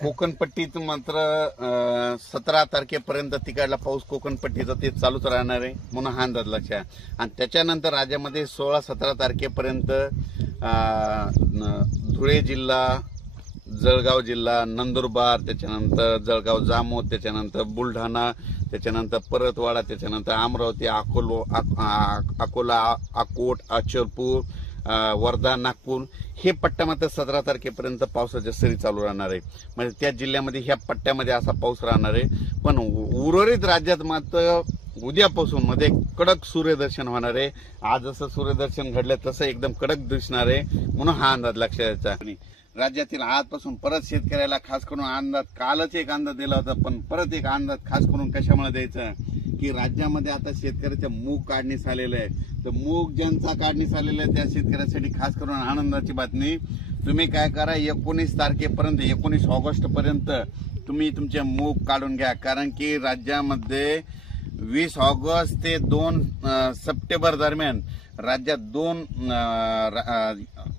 कोकण पट्टीत मात्र 17 तारखेपर्यंत तिकडला पाऊस कोकण पट्टीचा ते चालूच राहणार आहे म्हणून हा अंदाज लक्षात. आणि त्याच्यानंतर राज्यामध्ये 16-17 तारखेपर्यंत धुळे जिल्हा, जळगाव जिल्हा, नंदुरबार, त्याच्यानंतर जळगाव जामोद, त्याच्यानंतर बुलढाणा, त्याच्यानंतर परतवाडा, त्याच्यानंतर अमरावती, अकोला, अकोट, अचलपूर, वर्धा, नागपूर हे पट्ट्या मात्र 17 तारखेपर्यंत पावसाच्या सरी चालू राहणार आहे. म्हणजे त्या जिल्ह्यामध्ये ह्या पट्ट्यामध्ये असा पाऊस राहणार आहे. पण उर्वरित राज्यात मात्र उद्यापासून मध्ये कडक सूर्यदर्शन होणार आहे. आज जसं सूर्यदर्शन घडलं तसं एकदम कडक दिसणार आहे म्हणून हा अंदाज लक्षात यायचा. राज्यातील आजपासून परत शेतकऱ्याला खास करून अंदाज, कालच एक अंदाज दिला होता पण परत एक अंदाज खास करून कशामुळे द्यायचा की राज्यामध्ये आता शेतकऱ्याच्या मूग काढणीस आलेलं आहे. तर मूग ज्यांचा काढणीस आलेलं आहे त्या शेतकऱ्यासाठी खास करून आनंदाची बातमी. तुम्ही काय करा, 19 तारखेपर्यंत 19 ऑगस्ट पर्यंत तुम्ही तुमचे मूग काढून घ्या. कारण की राज्यामध्ये 20 ऑगस्ट ते 2 सप्टेंबर दरम्यान राज्यात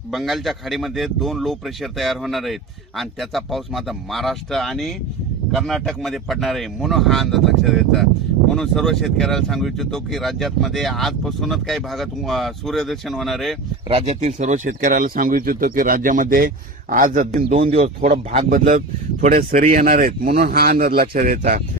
बंगालच्या खाडीमध्ये 2 लो प्रेशर तयार होणार आहेत आणि त्याचा पाऊस मात्र महाराष्ट्र आणि कर्नाटकमध्ये पडणार आहे म्हणून हा अंदाज लक्षात घ्यायचा. म्हणून सर्व शेतकऱ्याला सांगू इच्छितो की राज्यामध्ये आजपासूनच काही भागात सूर्यदर्शन होणार आहे. राज्यातील सर्व शेतकऱ्याला सांगू इच्छितो की राज्यामध्ये आज 2 दिवस थोडा भाग बदलत थोडे सरी येणार आहेत म्हणून हा अंदाज लक्षात घ्यायचा.